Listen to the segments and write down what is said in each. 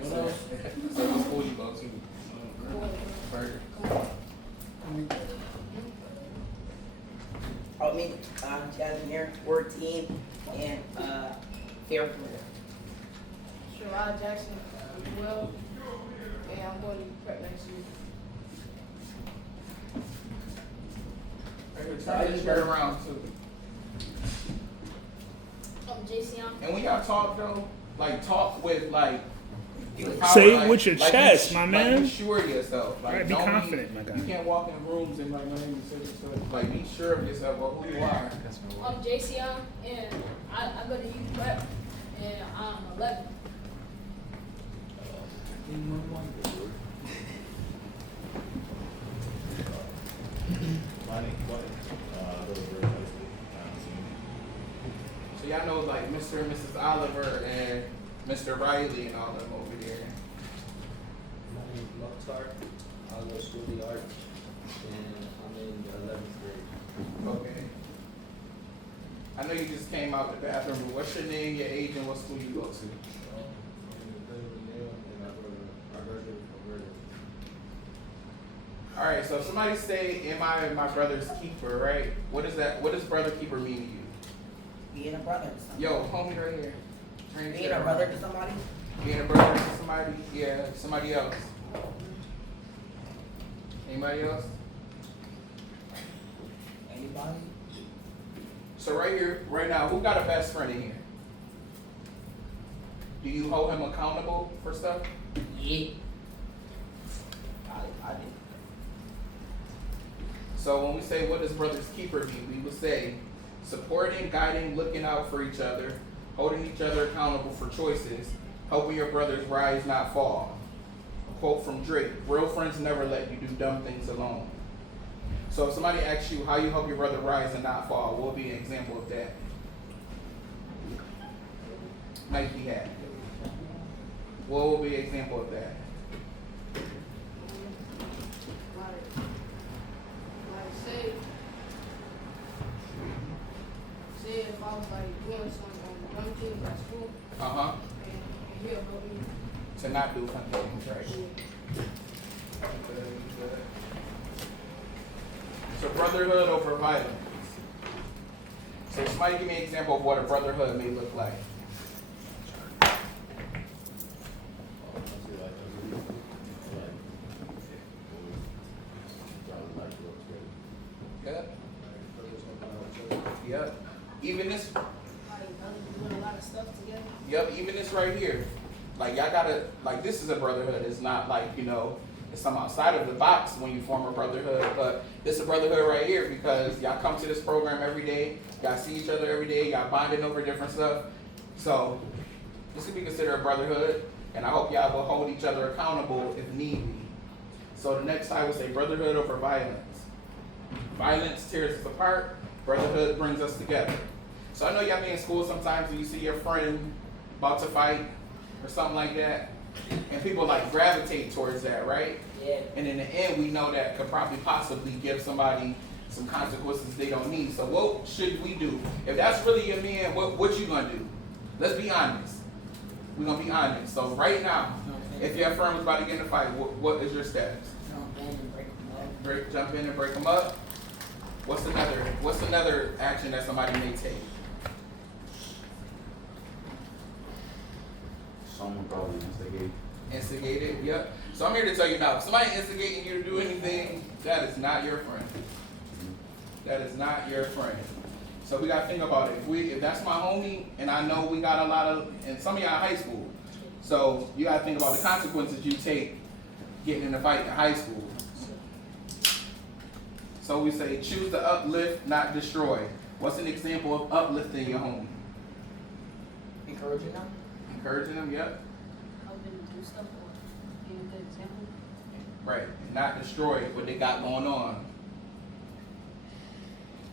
What else? So what school you go to? Burger. I mean, Jamayne, we're a team, and here. Sherrod Jackson, well, and I'm going to prep next year. Turn this shirt around too. JC. And when y'all talk though, like talk with like Say it like, with your like chest, you, my like man. Be sure of yourself. Like, Right, be confident, my guy. You can't walk in rooms and like my name is such and such. Like be sure of yourself about who you are. I'm JC, and I go to youth prep, and I'm 11. So y'all know like Mr. and Mrs. Oliver and Mr. Riley and all them over there. My name is Mokhtar. I go to school of the arts, and I'm in the 11th grade. Okay. I know you just came out the bathroom, but what's your name, your age, and what school you go to? All right, so if somebody say, am I my brother's keeper, right? What is that? What does brother keeper mean to you? Being a brother to somebody. Yo, homie right here. Being a brother to somebody. Being a brother to somebody? Yeah, somebody else. Anybody else? Anybody? So right here, right now, who got a best friend in here? Do you hold him accountable for stuff? Yeah. I do. So when we say what does brother's keeper mean, we would say supporting, guiding, looking out for each other, holding each other accountable for choices, helping your brothers rise, not fall. A quote from Drake, real friends never let you do dumb things alone. So if somebody asks you how you help your brother rise and not fall, what would be an example of that? Nike hat. What would be an example of that? Like say if I was like doing something on one thing at school, and he'll help me. To not do fun things, right? Yeah. Good. So brotherhood over violence. So somebody give me an example of what a brotherhood may look like. Yep. Yep. Even this. Like doing a lot of stuff together. Yep. Even this right here. Like y'all gotta like this is a brotherhood. It's not like it's something outside of the box when you form a brotherhood, but it's a brotherhood right here because y'all come to this program every day. Y'all see each other every day. Y'all bonding over different stuff. So this could be considered a brotherhood, and I hope y'all will hold each other accountable if need be. So the next I would say brotherhood over violence. Violence tears us apart. Brotherhood brings us together. So I know y'all be in school sometimes and you see your friend about to fight or something like that, and people like gravitate towards that, right? Yeah. And in the end, we know that could probably possibly give somebody some consequences they don't need. So what should we do? If that's really your man, what you gonna do? Let's be honest. We're gonna be honest. So right now, if your friend was about to get in a fight, what is your status? Jump in and break them up. Jump in and break them up. What's another action that somebody may take? Someone probably Instigated, yep. So I'm here to tell you now, if somebody instigating you to do anything, that is not your friend. That is not your friend. So we gotta think about it. If that's my homie, and I know we got a lot of, and some of y'all in high school, so you gotta think about the consequences you take getting in a fight in high school. So we say choose to uplift, not destroy. What's an example of uplifting your homie? Encouraging them. Encouraging them, yep. Helping do stuff or being a good example. Right, and not destroy what they got going on.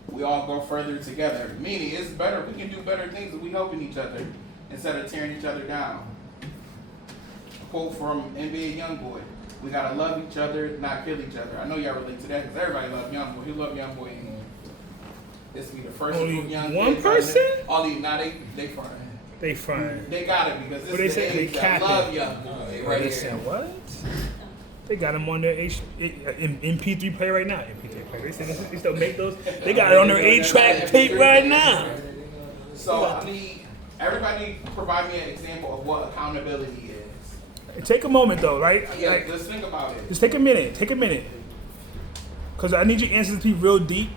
We all go further together. Meaning, it's better, we can do better things if we helping each other instead of tearing each other down. A quote from NBA Youngboy. We gotta love each other, not kill each other. I know y'all relate to that because everybody love Youngboy. Who love Youngboy in here? This will be the first Only group young one kids. person? Only, nah, they fine. They fine. They got it because this What they is the say? They age that capping. love Youngboy. right Listen, here. what? They got them on their MP3 player right now. MP3 player. They still make those. They got it on their 8-track tape right now. So I need everybody provide me an example of what accountability is. Take a moment though, right? Yeah, Like, let's think about it. just take a minute. Take a minute. Because I need your answers to be real deep.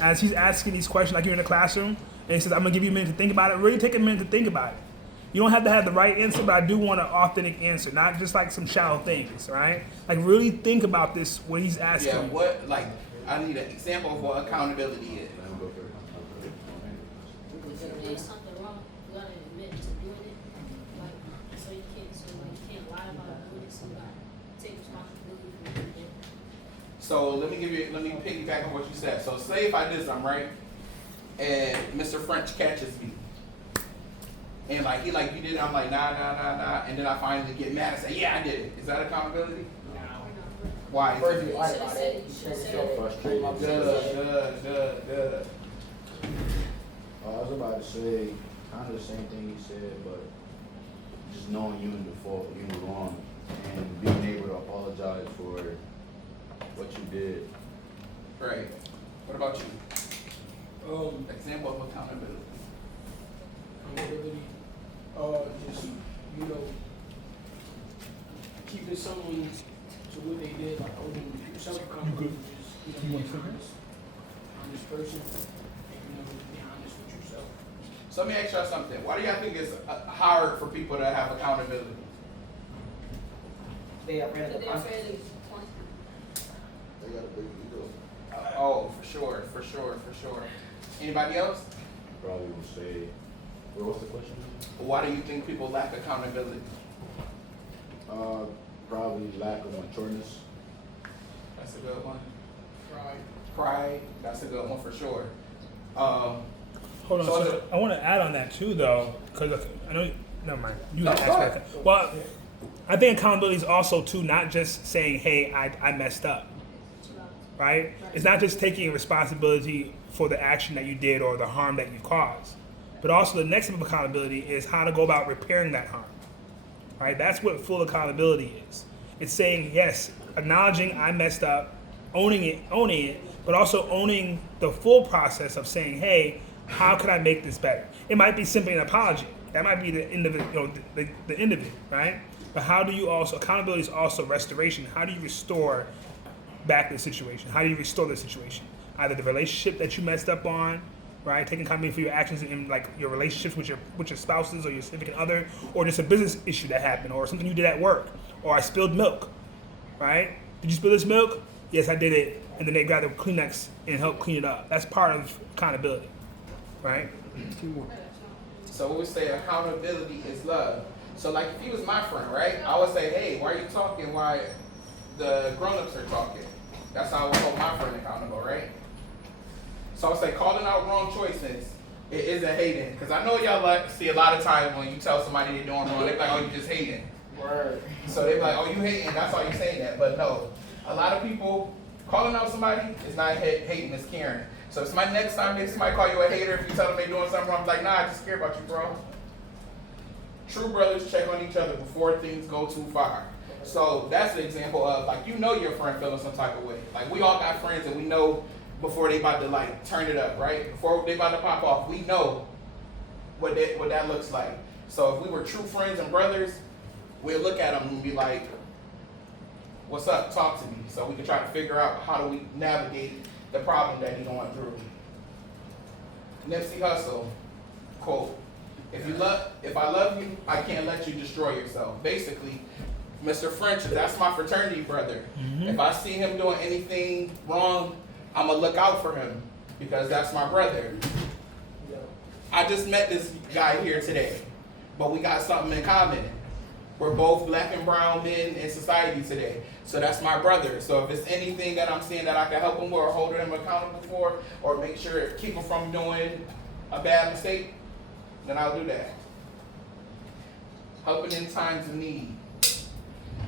As he's asking these questions, like you're in the classroom, and he says, "I'm gonna give you a minute to think about it." Really take a minute to think about it. You don't have to have the right answer, but I do want an authentic answer, not just like some shallow things, right? Like really think about this when he's asking. Yeah, what like I need an example of what accountability is. If you did something wrong, you gotta admit to doing it. Like, so you can't lie about doing it. So you gotta take responsibility for it. So let me piggyback on what you said. So say if I did something right, and Mr. French catches me, and like he like you did it, I'm like nah, and then I finally get mad and say yeah I did it. Is that accountability? Why? First, you You lied should've about said it. it. You should've said Yourself it. frustrated. Duh. I was about to say kind of the same thing you said, but just knowing you in the fault, you were wrong, and being able to apologize for what you did. Right. What about you? Example of accountability. Just, you know, keeping someone to what they did, like holding yourself accountable, just, you know, being honest person, and, you know, just being honest with yourself. So let me ask y'all something. Why do y'all think it's hard for people to have accountability? They are afraid of But the they're consequences. afraid of consequences. They got a big ego. Oh, for sure. Anybody else? Probably would say, well, what's the question? Why do you think people lack accountability? Probably lack of matureness. That's a good one. Pride. Pride. That's a good one for sure. Hold on. So is So it- I want to add on that too, though, because I know. Never mind. You No, ask go ahead. that. Well, I think accountability is also too not just saying, "Hey, I messed up," right? It's not just taking responsibility for the action that you did or the harm that you caused, but also the next step of accountability is how to go about repairing that harm. Right? That's what full accountability is. It's saying yes, acknowledging I messed up, owning it, but also owning the full process of saying, "Hey, how can I make this better?" It might be simply an apology. That might be the end of it, the end of it, right? But how do you also accountability is also restoration. How do you restore back the situation? How do you restore the situation? Either the relationship that you messed up on, right? Taking accountability for your actions in like your relationships with your spouses or your significant other, or just a business issue that happened, or something you did at work, or I spilled milk, right? Did you spill this milk? Yes, I did it. And then they grab the Kleenex and help clean it up. That's part of accountability, right? So we would say accountability is love. So like if he was my friend, right? I would say, hey, why are you talking while the grown-ups are talking? That's how I would hold my friend accountable, right? So I would say calling out wrong choices, it isn't hating. Because I know y'all like see a lot of times when you tell somebody they're doing wrong, they're like, oh, you just hating. Word. So they're like, oh, you hating, that's why you're saying that. But no, a lot of people calling out somebody is not hating, it's caring. So if somebody next time somebody call you a hater, if you tell them they're doing something wrong, I'm like, nah, I just care about you, bro. True brothers check on each other before things go too far. So that's an example of like you know your friend feeling some type of way. Like we all got friends and we know before they about to like turn it up, right? Before they about to pop off, we know what that looks like. So if we were true friends and brothers, we'll look at them and be like, "What's up? Talk to me." So we can try to figure out how do we navigate the problem that he's going through. Nipsey Hussle quote: If I love you, I can't let you destroy yourself." Basically, Mr. French, that's my fraternity brother. If I see him doing anything wrong, I'm gonna look out for him because that's my brother. I just met this guy here today, but we got something in common. We're both black and brown men in society today. So that's my brother. So if it's anything that I'm seeing that I can help him with or hold him accountable for or make sure, keep him from doing a bad mistake, then I'll do that. Helping in times of need.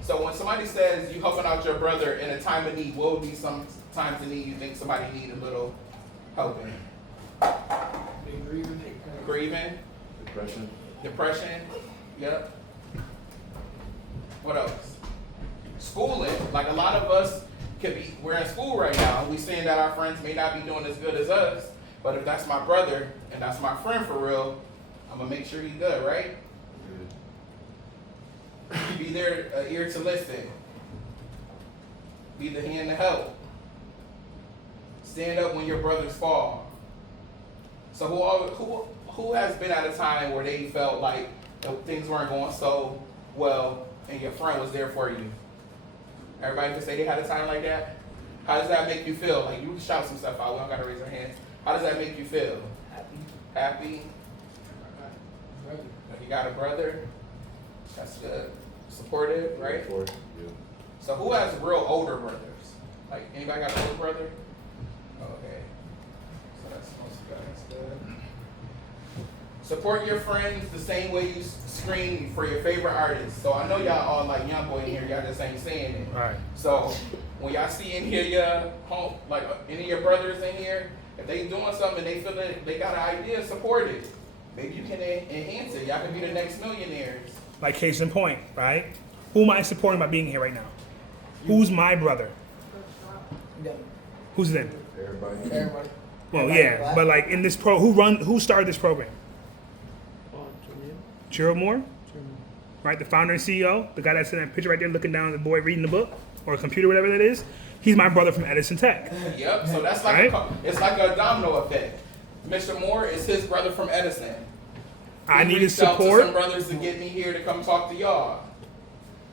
So when somebody says you helping out your brother in a time of need, what would be some times of need you think somebody need a little help in? They grieving. Grieving, Depression. depression, yep. What else? Schooling. Like a lot of us we're in school right now. We seeing that our friends may not be doing as good as us, but if that's my brother and that's my friend for real, I'm gonna make sure he's good, right? Be there, an ear to listen. Be the hand to help. Stand up when your brothers fall. So who has been at a time where they felt like things weren't going so well and your friend was there for you? Everybody can say they had a time like that? How does that make you feel? Like, you can shout some stuff out. We don't got to raise our hands. How does that make you feel? Happy? If you got a brother, that's good. Supportive, right? Yeah. So who has real older brothers? Like, anybody got an older brother? Okay. So that's most of you guys. Good. Support your friends the same way you scream for your favorite artists. So I know y'all all like young boy in here, y'all just ain't saying it. Right. So when y'all see in here your home, like any of your brothers in here, if they doing something and they feel that they got an idea, support it. Maybe you can enhance it. Y'all can be the next millionaires. Like case in point, right? Who am I supporting by being here right now? Who's my brother? Who's them? Everybody. Well, yeah, but like in this who started this program? Gerald Moore, right? The founder and CEO, the guy that's in that picture right there looking down at the boy reading the book or a computer, whatever that is. He's my brother from Edison Tech. Yep, so that's like it's like a domino effect. Mr. Moore is his brother from Edison. I needed reached out to support. some brothers to get me here to come talk to y'all.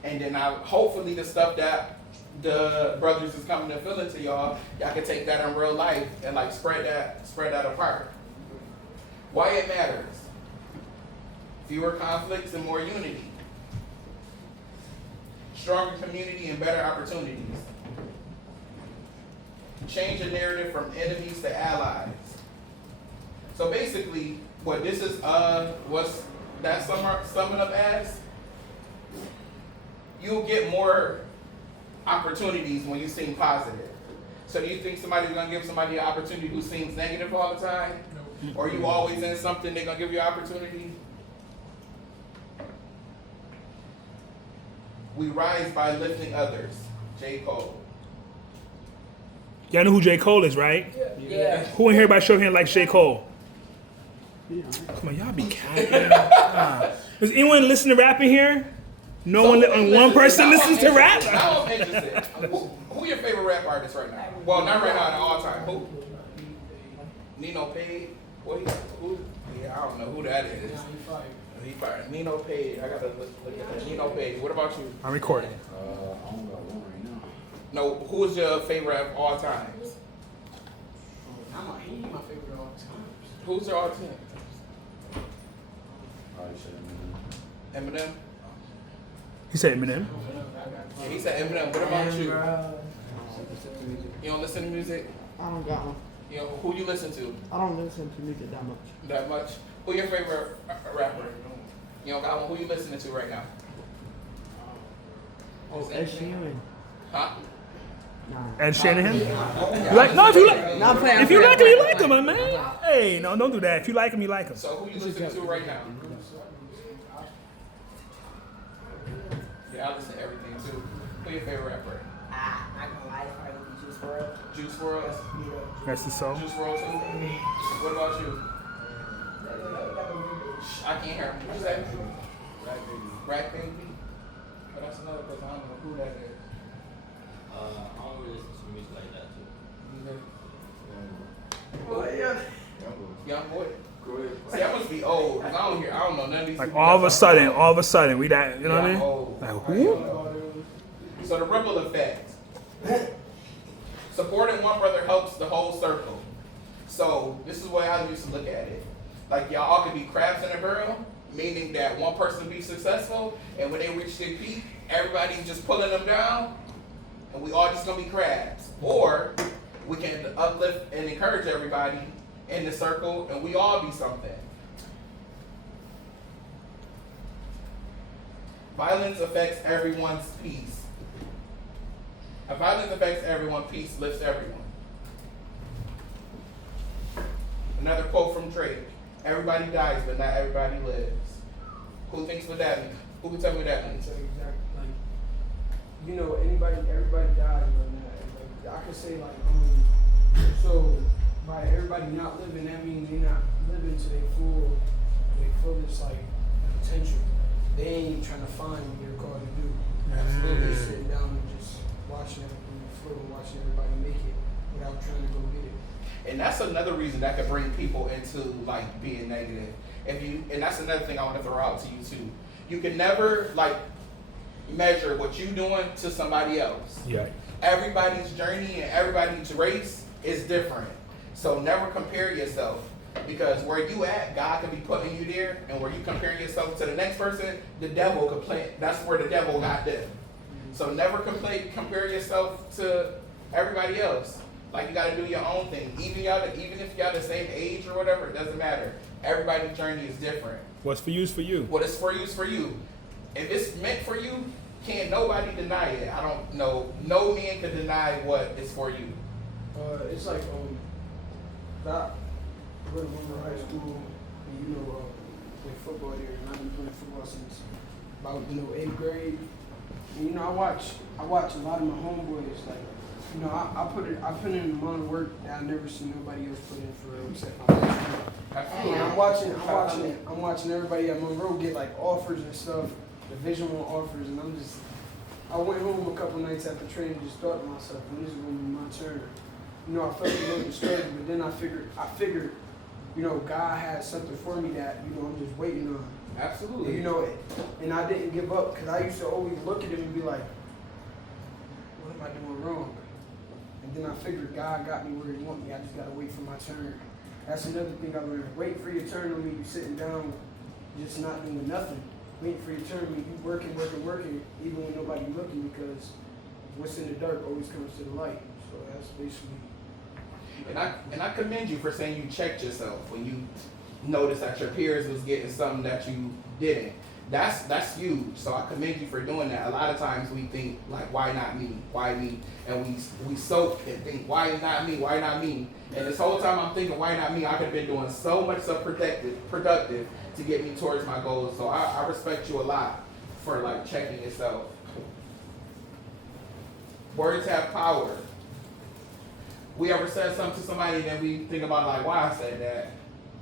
And then hopefully the stuff that the brothers is coming to fill into y'all can take that in real life and like spread that apart. Why it matters. Fewer conflicts and more unity. Stronger community and better opportunities. Change the narrative from enemies to allies. So basically, what this is, what's that summing up as? You'll get more opportunities when you seem positive. So do you think somebody's gonna give somebody an opportunity who seems negative all the time? No. Or you always in something, they're gonna give you an opportunity? We rise by lifting others. J. Cole. Y'all know who J. Cole is, right? Yeah. Who in here by show of hand likes J. Cole? Come on, y'all be capping. Does anyone listen to rap in here? One person listens to rap? Now I'm interested. Who your favorite rap artist right now? Well, not right now, in all time. Who? Nino Page? Who? Yeah, I don't know who that is. He fired. Nino Page. I gotta look at that. Nino Page. What about you? I'm recording. I don't got one right now. No, who is your favorite of all times? He's my favorite of all time. Who's your all time? Probably say Eminem. Eminem? He said Eminem. Yeah, he said Eminem. What about you? You don't listen to music? I don't got one. You know, who you listen to? I don't listen to music that much. That much? Who your favorite rapper? You don't got one? Who you listening to right now? Oh, Ed Sheeran. Huh? Nah. Ed Shanahan? You like? No, if you like. Not playing. If you like him, you like him, my man. Hey, no, don't do that. If you like him, you like him. So who you listening to right now? Yeah, I listen to everything too. Who your favorite rapper? Not gonna lie, it's probably gonna be Juice WRLD. Juice WRLD? Yeah. Rest his soul. Juice WRLD too? What about you? I can't hear him. What you say? Rap Baby? Oh, that's another person. I don't know who that is. I don't really listen to music like that too. Young boy. See, I must be old. 'Cause I don't know none of these Like people all of a that's sudden, we that, you know what I mean? old. Like I who? don't know. So the ripple effect. Supporting one brother helps the whole circle. So this is the way I used to look at it. Like y'all all could be crabs in a barrel, meaning that one person be successful, and when they reach their peak, everybody's just pulling them down, and we all just gonna be crabs. Or we can uplift and encourage everybody in the circle, and we all be something. Violence affects everyone's peace. If violence affects everyone, peace lifts everyone. Another quote from Drake. Everybody dies, but not everybody lives. Who thinks what that means? Who can tell me what that means? you know, everybody dies right now. Like, I could say like, so by everybody not living, that means they're not living to their fullest like potential. They ain't trying to find what they're called to do. They're sitting down and just watching everything flow and watching everybody make it without trying to go get it. And that's another reason that could bring people into like being negative. And that's another thing I want to throw out to you too. You can never like measure what you doing to somebody else. Yeah. Everybody's journey and everybody's race is different. So never compare yourself, because where you at, God can be putting you there, and where you comparing yourself to the next person, the devil could play. That's where the devil got them. So never compare yourself to everybody else. Like, you got to do your own thing. Even if y'all the same age or whatever, it doesn't matter. Everybody's journey is different. What's for you is for you. What is for you is for you. If it's meant for you, can't nobody deny it. I don't know. No man can deny what is for you. It's like I went to high school, and you know, play football there, and I've been playing football since about 8th grade. And, you know, I watch a lot of my homeboys. Like, you know, I put in an amount of work that I never seen nobody else put in for except my best friend. And I'm watching everybody at Monroe get like offers and stuff, Division I offers, and I went home a couple nights after training, just thought to myself, when this is gonna be my turn. You know, I felt a little discouraged, but then I figured, you know, God had something for me that, you know, I'm just waiting on. Absolutely. And, you know, and I didn't give up, because I used to always look at him and be like, what am I doing wrong? And then I figured God got me where he want me. I just gotta wait for my turn. That's another thing I learned. Wait for your turn don't mean you sitting down, just not doing nothing. Waiting for your turn means you working, even when nobody looking, because what's in the dark always comes to the light. So that's basically. And I commend you for saying you checked yourself when you noticed that your peers was getting something that you didn't. That's huge. So I commend you for doing that. A lot of times we think like, why not me? Why me? And we soak and think, why not me? Why not me? And this whole time I'm thinking, why not me? I could have been doing so much stuff productive to get me towards my goals. So I respect you a lot for like checking yourself. Words have power. We ever said something to somebody and then we think about like, why I said that?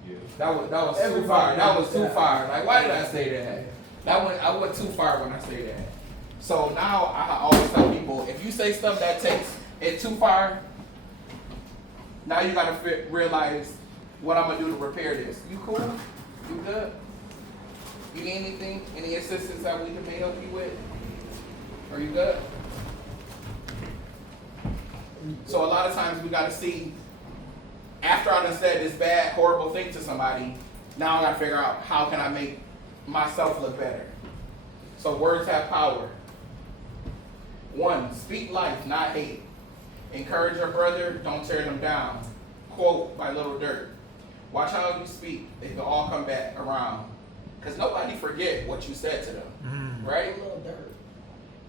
Yeah. That was too far. That was too far. Like, why did I say that? I went too far when I say that. So now I always tell people, if you say stuff that takes it too far, now you gotta realize what I'm gonna do to repair this. You cool? You good? You need anything? Any assistance that we may help you with? Are you good? So a lot of times we gotta see, after I done said this bad, horrible thing to somebody, now I gotta figure out how can I make myself look better. So words have power. 1, speak life, not hate. Encourage your brother, don't tear them down. Quote by Little Dirt. Watch how you speak. They can all come back around. Because nobody forget what you said to them, right? Little Dirt.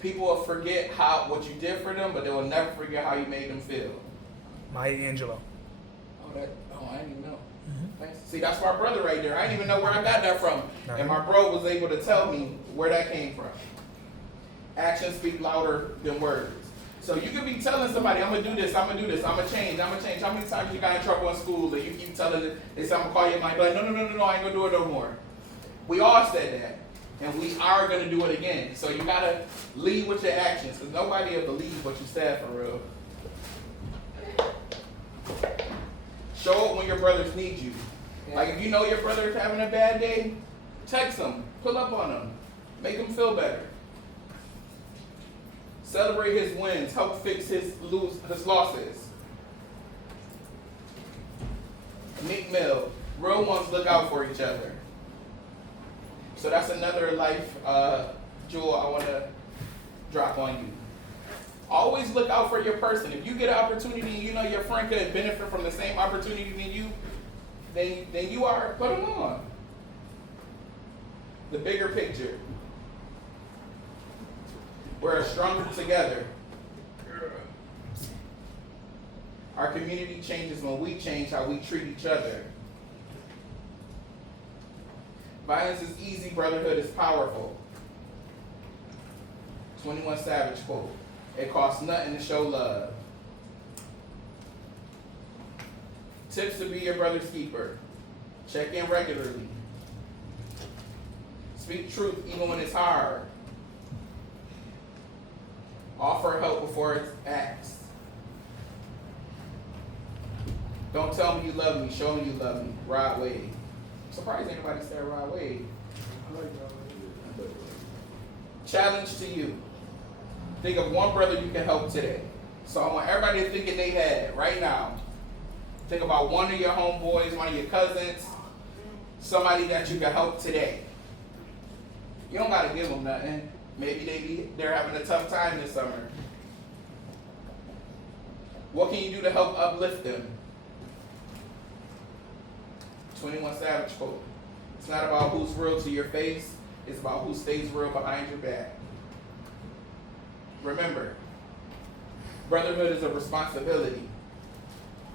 People will forget what you did for them, but they will never forget how you made them feel. Maya Angelou. I didn't even know. Thanks. See, that's my brother right there. I didn't even know where I got that from. And my bro was able to tell me where that came from. Actions speak louder than words. So you could be telling somebody, I'm going to do this, I'm going to do this, I'm going to change. How many times you got in trouble in school and you keep telling them, they say, I'm going to call you, like, no, I ain't going to do it no more. We all said that. And we are going to do it again. So you got to lead with your actions, because nobody will believe what you said for real. Show it when your brothers need you. Like if you know your brother is having a bad day, text them, pull up on them, make him feel better. Celebrate his wins, help fix his losses. Meek Mill, real ones look out for each other. So that's another life jewel I want to drop on you. Always look out for your person. If you get an opportunity and you know your friend could benefit from the same opportunity than you, then you are, put them on. The bigger picture. We're stronger together. Our community changes when we change how we treat each other. Violence is easy, brotherhood is powerful. 21 Savage quote. It costs nothing to show love. Tips to be your brother's keeper. Check in regularly. Speak truth even when it's hard. Offer help before it's asked. Don't tell me you love me, show me you love me. Rod Wade. Surprised anybody said Rod Wade. I like that. Challenge to you. Think of one brother you can help today. So I want everybody to think in their head right now. Think about one of your homeboys, one of your cousins, somebody that you can help today. You don't gotta give them nothing. Maybe they're having a tough time this summer. What can you do to help uplift them? 21 Savage quote. It's not about who's real to your face, it's about who stays real behind your back. Remember, brotherhood is a responsibility.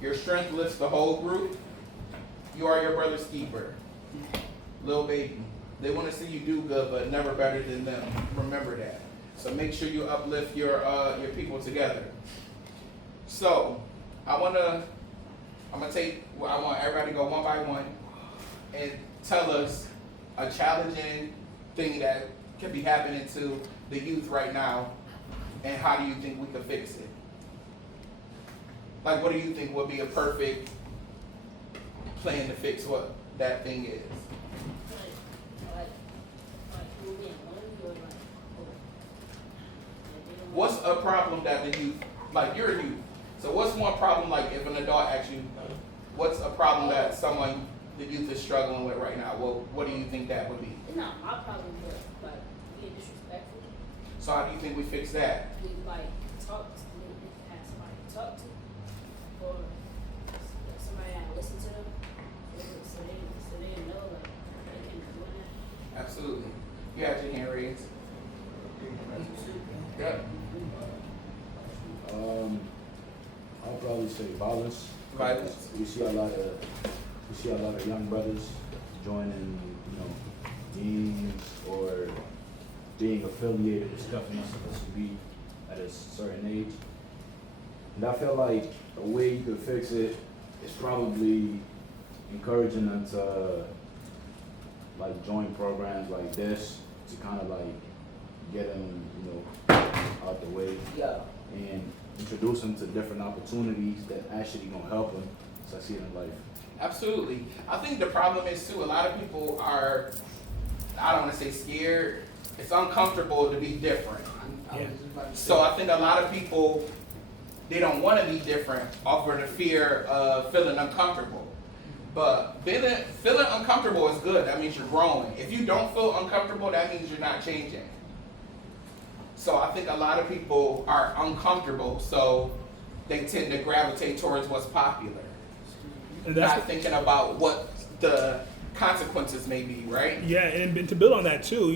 Your strength lifts the whole group. You are your brother's keeper. Lil baby. They want to see you do good, but never better than them. Remember that. So make sure you uplift your people together. So I want everybody to go one by one and tell us a challenging thing that could be happening to the youth right now, and how do you think we could fix it? Like, what do you think would be a perfect plan to fix what that thing is? What's a problem that the youth, like you're a youth, so what's one problem, like if an adult asks you, what's a problem that the youth is struggling with right now? Well, what do you think that would be? It's not my problem, but like being disrespectful. So how do you think we fix that? We like talk to them, have somebody to talk to, or somebody that listen to them, so they know like they can be doing that. Absolutely. You have your hand raised. Yeah. I'll probably say violence. Violence. We see a lot of young brothers joining, gangs or being affiliated with stuff you're not supposed to be at a certain age. And I feel like a way you could fix it is probably encouraging them to like join programs like this to kind of like get them, out the way. Yeah. And introduce them to different opportunities that actually gonna help them succeed in life. Absolutely. I think the problem is too, a lot of people are, I don't want to say scared, it's uncomfortable to be different. So I think a lot of people, they don't want to be different off of the fear of feeling uncomfortable. But feeling uncomfortable is good. That means you're growing. If you don't feel uncomfortable, that means you're not changing. So I think a lot of people are uncomfortable, so they tend to gravitate towards what's popular. Not thinking about what the consequences may be, right? Yeah, and to build on that too,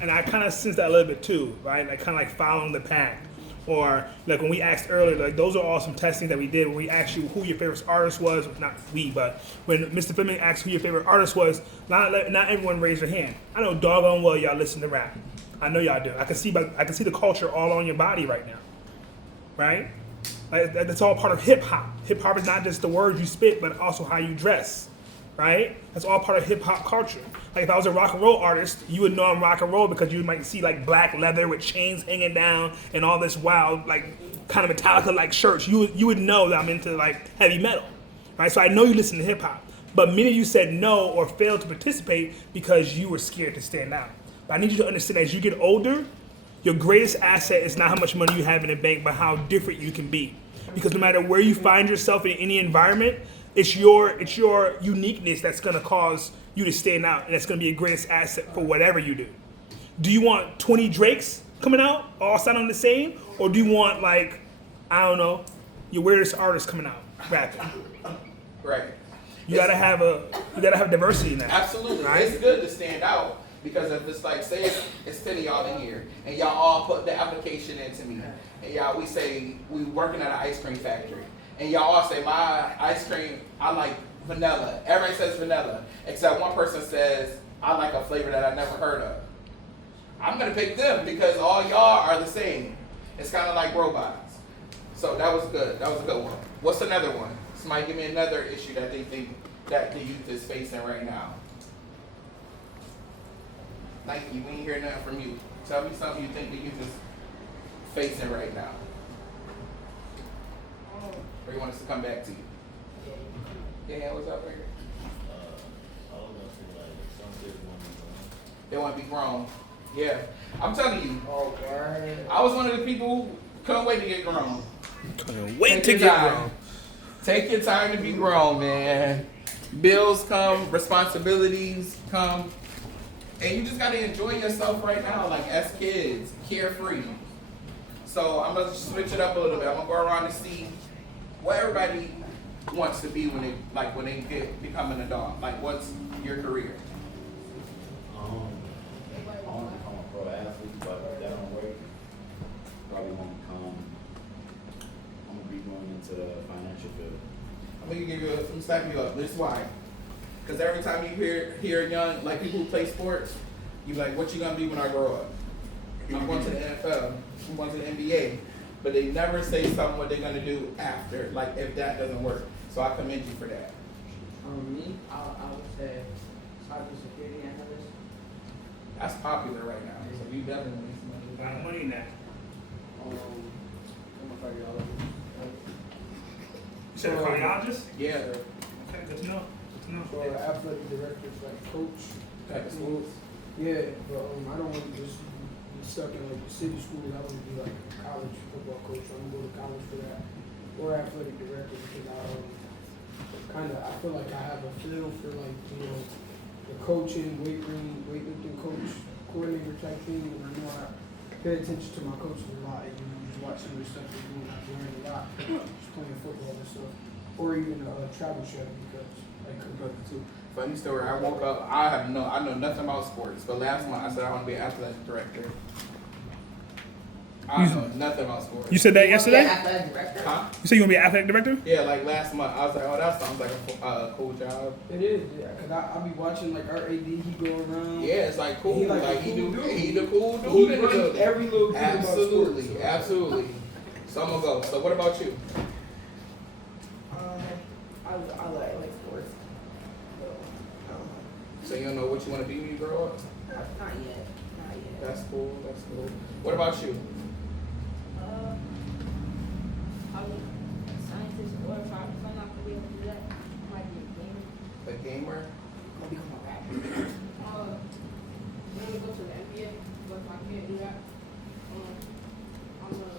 and I kind of sense that a little bit too, right? Like kind of like following the pack. Or like when we asked earlier, like those are all some testing that we did when we asked you who your favorite artist was. Not we, but when Mr. Fleming asked who your favorite artist was, not everyone raised their hand. I know doggone well y'all listen to rap. I know y'all do. I can see the culture all on your body right now, right? Like that's all part of hip hop. Hip hop is not just the words you spit, but also how you dress, right? That's all part of hip hop culture. Like if I was a rock and roll artist, you would know I'm rock and roll because you might see like black leather with chains hanging down and all this wild like kind of Metallica like shirts. You would know that I'm into like heavy metal, right? So I know you listen to hip hop, but many of you said no or failed to participate because you were scared to stand out. But I need you to understand as you get older, your greatest asset is not how much money you have in the bank, but how different you can be. Because no matter where you find yourself in any environment, it's your uniqueness that's going to cause you to stand out, and that's going to be your greatest asset for whatever you do. Do you want 20 Drakes coming out, all sounding the same, or do you want like, I don't know, your weirdest artist coming out rapping? Right. You gotta have diversity in that. Absolutely. Right? It's good to stand out because if it's like, say it's 10 of y'all in here, and y'all all put the application into me, and we say we working at an ice cream factory, and y'all all say my ice cream, I like vanilla. Everybody says vanilla, except one person says I like a flavor that I never heard of. I'm gonna pick them because all y'all are the same. It's kind of like robots. So that was good. That was a good one. What's another one? Somebody give me another issue that they think that the youth is facing right now. Nike, we ain't hear nothing from you. Tell me something you think the youth is facing right now. Or you want us to come back to you? Yeah, what's up, right here? I was gonna say like some kids want to be grown. They want to be grown. Yeah. I'm telling you, Oh, word. I was one of the people who couldn't wait to get grown. Couldn't wait Take to your get time. grown. Take your time to be grown, man. Bills come, responsibilities come, and you just gotta enjoy yourself right now, like as kids, carefree. So I'm gonna switch it up a little bit. I'm gonna go around and see what everybody wants to be when they become an adult. Like, what's your career? I want to become a pro athlete, but if that don't work, probably won't become. I'm gonna be going into the financial field. I'm gonna give you some step you up. This is why. Because every time you hear young, like people who play sports, you be like, what you gonna be when I grow up? I'm going to the NFL, I'm going to the NBA. But they never say something what they're gonna do after, like if that doesn't work. So I commend you for that. Me, I would say cybersecurity analyst. That's popular right now. So you definitely need some A lot of money in that. I'm gonna fight y'all. You said a cardiologist? Yeah. Okay, good to know. Good to know. So athletic directors like coach. Type of schools. Yeah, but I don't want to just be stuck in like the city schools. I want to be like a college football coach. I'm gonna go to college for that, or athletic director because I feel like I have a feel for like the coaching, weightlifting coach, coordinator type thing. And I know I pay attention to my coaches a lot, and you just watch some of the stuff they're doing. I learn a lot just playing football and stuff, or even travel strategy because like too. Funny story, I woke up, I know nothing about sports, but last month I said I want to be an athletic director. I know nothing about sports. You said that yesterday? Athletic director? Huh? You said you want to be an athletic director? Yeah, like last month, I was like, oh, that sounds like a cool job. It is, yeah, cause I be watching like our AD, he go around. Yeah, it's like cool. He Like, like a he cool do, dude. he the cool dude He in the runs building. every little thing about Absolutely, sports, so. absolutely. So I'm gonna go. So what about you? I like sports. So you don't know what you want to be when you grow up? Not yet. Not yet. That's cool. That's cool. What about you? Probably a scientist, or if I'm not gonna be able to do that, I might be a gamer. A gamer? I'm gonna become a rapper. I'm gonna go to the NBA, but if I can't do that, I'm gonna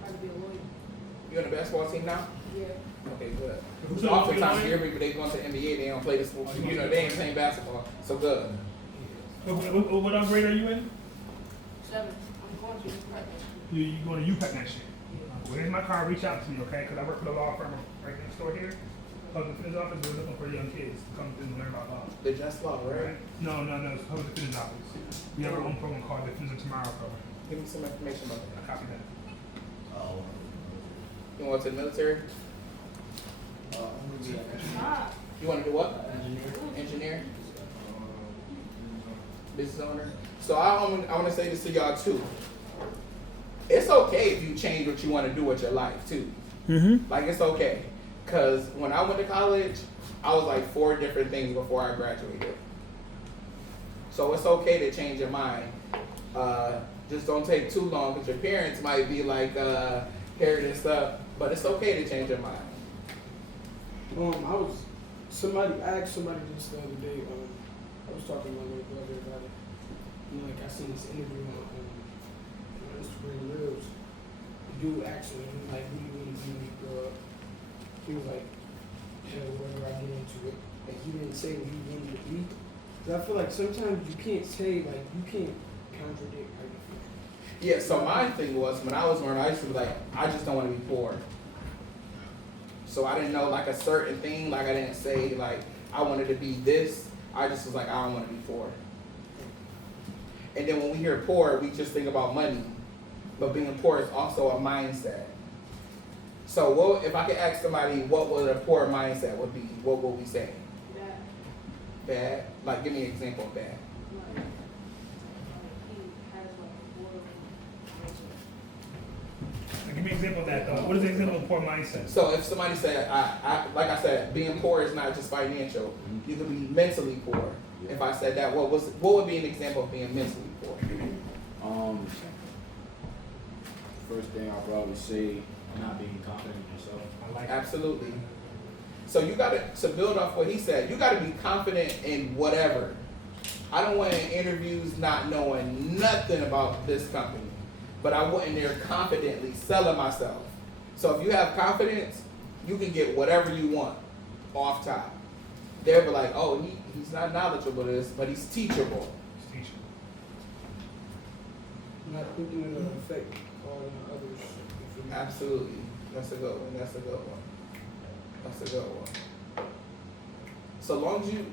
try to be a lawyer. You on the basketball team now? Yeah. Okay, good. Who's the lawyer? Oftentimes you hear people they going to the NBA, they don't play the sport. You know, they ain't playing basketball. So good. What grade are you in? 7. I'm going to practice. You going to UPEC next year? Well, here's my card. Reach out to me, okay? Because I work for the law firm right next door here. Public defender's office. We're looking for young kids to come and learn about law. The Just Law, right? No. It's public defender's office. We have our own program called Defender Tomorrow program. Give me some information about that. I copy that. Oh, You want to the military? I'm gonna be an Ah, You want to do what? engineer. Engineer? Business owner? So I want to say this to y'all too. It's okay if you change what you want to do with your life too. Mm-hmm. Like it's okay. Cause when I went to college, I was like 4 different things before I graduated. So it's okay to change your mind. Just don't take too long because your parents might be like, here this up. But it's okay to change your mind. Somebody asked somebody this the other day. I was talking to my little brother about it. Like I seen this interview on Instagram Reels. The dude asked him, he was like, "Who do you want to be when you grow up?" He was like, "Whatever I get into it." Like he didn't say what he wanted to be. But I feel like sometimes you can't say like you can't contradict how you feel. Yeah, so my thing was when I was learning, I used to be like, I just don't want to be poor. So I didn't know like a certain thing, like I didn't say like I wanted to be this. I just was like, I don't want to be poor. And then when we hear poor, we just think about money. But being poor is also a mindset. So what if I could ask somebody what would a poor mindset would be, what would we say? that. Bad? Like give me an example of bad. Like, Like, give me an example of that, though. What is an example of poor mindset? So if somebody said, like I said, being poor is not just financial. You can be mentally poor. If I said that, what would be an example of being mentally poor? First thing I'll probably say, not being confident in yourself. I like Absolutely. So you to build off what he said, you gotta be confident in whatever. I don't want in interviews not knowing nothing about this company, but I went in there confidently selling myself. So if you have confidence, you can get whatever you want off top. They'll be like, oh, he's not knowledgeable in this, but he's teachable. teaching. Not thinking it'll affect all the others. Absolutely. That's a good one. That's a good one. That's a good one. So long as you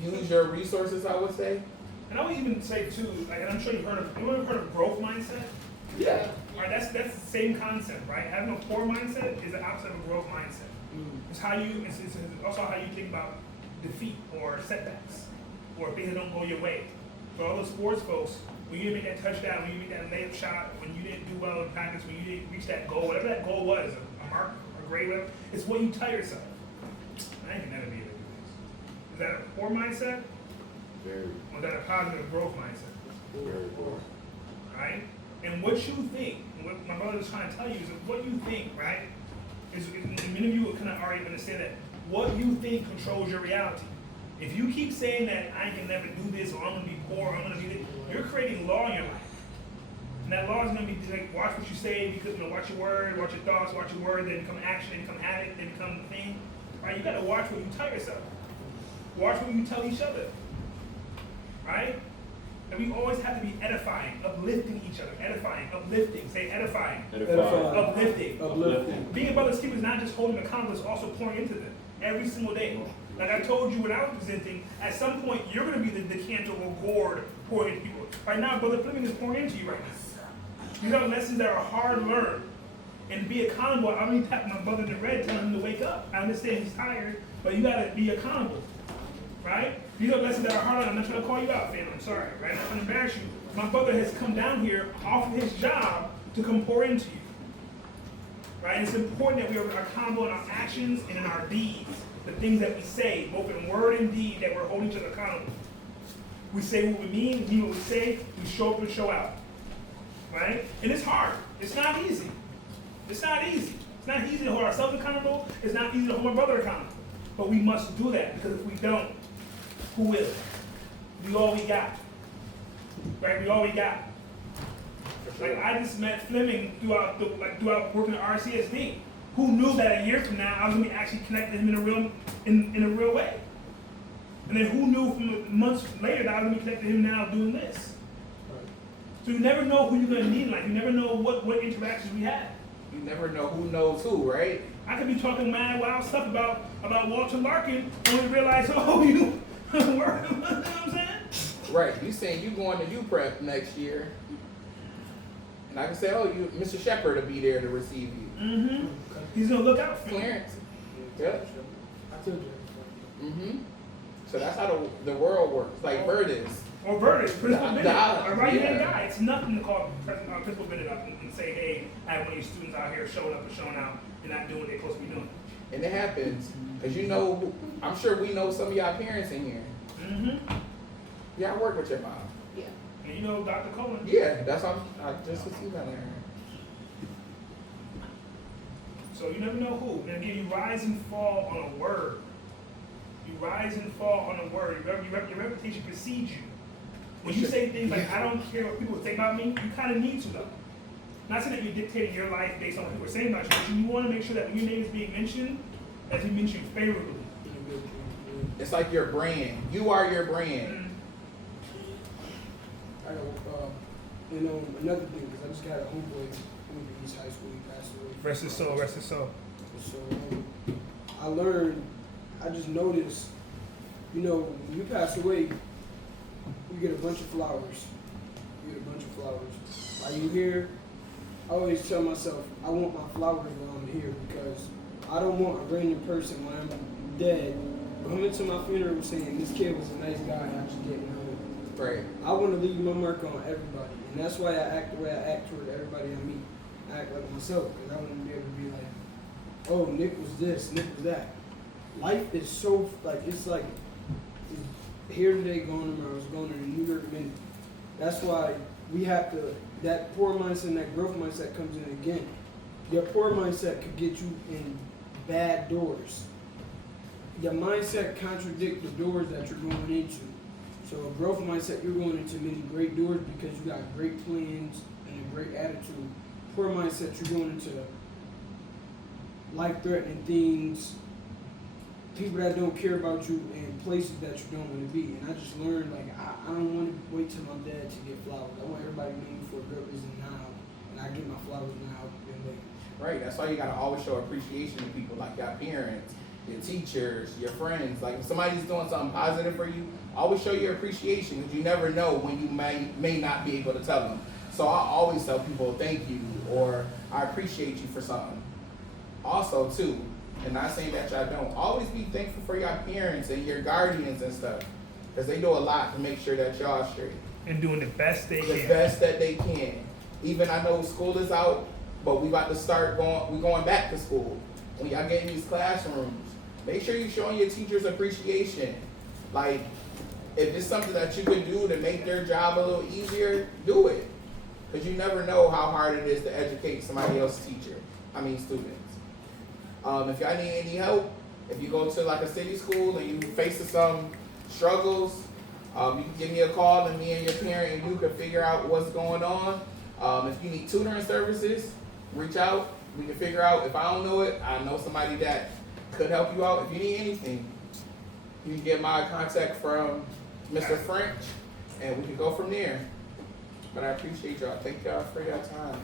use your resources, I would say. And I would even say too, like, and I'm sure you've heard of growth mindset. Yeah. Right, that's the same concept, right? Having a poor mindset is the opposite of a growth mindset. It's also how you think about defeat or setbacks or things that don't go your way. For all those sports folks, when you didn't make that touchdown, when you made that layup shot, when you didn't do well in practice, when you didn't reach that goal, whatever that goal was, a mark, a grade, whatever, it's what you tell yourself. I ain't never be able to do this. Is that a poor mindset? Very, Or is that a positive growth mindset? very poor. Right? And what you think, and what my brother was trying to tell you is that what you think, right, is many of you will kind of already understand that what you think controls your reality. If you keep saying that I can never do this, or I'm going to be poor, or I'm going to be this, you're creating law in your life. And that law is going to be like, watch what you say, because, watch your word, watch your thoughts, watch your word, then become action, then become habit, then become the thing. Right? You got to watch what you tell yourself. Watch what you tell each other. Right? And we always have to be edifying, uplifting each other. Edifying, uplifting. Say edifying. Uplifting. Uplifting. Being a brother's keeper is not just holding them accountable, it's also pouring into them every single day. Like I told you when I was presenting, at some point you're going to be the decanter or gourd pouring into people. Right now, Brother Fleming is pouring into you right now. These are lessons that are hard learned. And be accountable. I'm going to tap my brother in the red, telling him to wake up. I understand he's tired, but you got to be accountable. Right? These are lessons that are hard. I'm not trying to call you out, fam. I'm sorry. Right? I'm not going to embarrass you. My brother has come down here off of his job to come pour into you. Right? And it's important that we are accountable in our actions and in our deeds. The things that we say, both in word and deed, that we're holding each other accountable. We say what we mean what we say, we show up and show out. Right? And it's hard. It's not easy. It's not easy. It's not easy to hold ourselves accountable. It's not easy to hold my brother accountable. But we must do that, because if we don't, who will? We all we got. Right? We all we got. Like I just met Fleming throughout working at RCSD. Who knew that a year from now I was gonna be actually connected to him in a real way? And then who knew from months later that I was gonna be connected to him now doing this? So you never know who you're gonna need in life. You never know what interactions we have. You never know who knows who, right? I could be talking mad wild stuff about Walter Larkin, and we realize, oh, you know what I'm saying? Right. You saying you going to U Prep next year, and I can say, oh, Mr. Shepard will be there to receive you. Mm-hmm. He's gonna look out for you. Clarence. Yep. I told you. Mm-hmm. So that's how the world works. Like Verdis. Or Verdis, Principal Bennett, a right-hand Yeah. guy. It's nothing to call Principal Bennett up and say, hey, I have one of these students out here showing up and showing out and not doing what they're supposed to be doing. And it happens. Because I'm sure we know some of y'all parents in here. Mm-hmm. Yeah, I work with your mom. Yeah. And you know Dr. Cohen. Yeah, that's what I just was emailing her. So you never know who. And again, you rise and fall on a word. You rise and fall on a word. Your reputation precedes you. When you say things like, I don't care what people think about me, you kind of need to though. Not saying that you're dictating your life based on what people are saying about you, but you want to make sure that when your name is being mentioned, that you mention favorably. It's like your brand. You are your brand. Mm-hmm. I got, another thing, because I just got a homeboy who went to East High School, he passed away. Rest his soul, rest his soul. So I learned, I just noticed, when you pass away, you get a bunch of flowers. While you here, I always tell myself, I want my flowers while I'm here, because I don't want a random person when I'm dead coming to my funeral saying this kid was a nice guy, I just getting home. Right. I want to leave my mark on everybody, and that's why I act the way I act toward everybody I meet. I act like myself, because I want to be able to be like, oh, Nick was this, Nick was that. Life is so, like, it's like, here today, going tomorrow, it's going in a New York minute. That's why we have to, that poor mindset and that growth mindset comes in again. Your poor mindset could get you in bad doors. Your mindset contradicts the doors that you're going into. So a growth mindset, you're going into many great doors because you got great plans and a great attitude. Poor mindset, you're going into life-threatening things, people that don't care about you, and places that you don't want to be. And I just learned, like, I don't want to wait till I'm dead to get flowers. I want everybody to know me for a good reason now, and I get my flowers now than later. Right. That's why you gotta always show appreciation to people, like your parents, your teachers, your friends. Like if somebody's doing something positive for you, always show your appreciation, because you never know when you may not be able to tell them. So I always tell people thank you, or I appreciate you for something. Also too, and not saying that y'all don't, always be thankful for your parents and your guardians and stuff, because they do a lot to make sure that y'all straight. And doing the best they The can. best that they can. Even I know school is out, but we about to start going back to school. When y'all get in these classrooms, make sure you're showing your teachers appreciation. Like, if it's something that you can do to make their job a little easier, do it. Because you never know how hard it is to educate somebody else's students. If y'all need any help, if you go to like a city school and you facing some struggles, you can give me a call, and me and your parent and you can figure out what's going on. If you need tutoring services, reach out. We can figure out. If I don't know it, I know somebody that could help you out. If you need anything, you can get my contact from Mr. French, and we can go from there. But I appreciate y'all. Thank y'all for your time.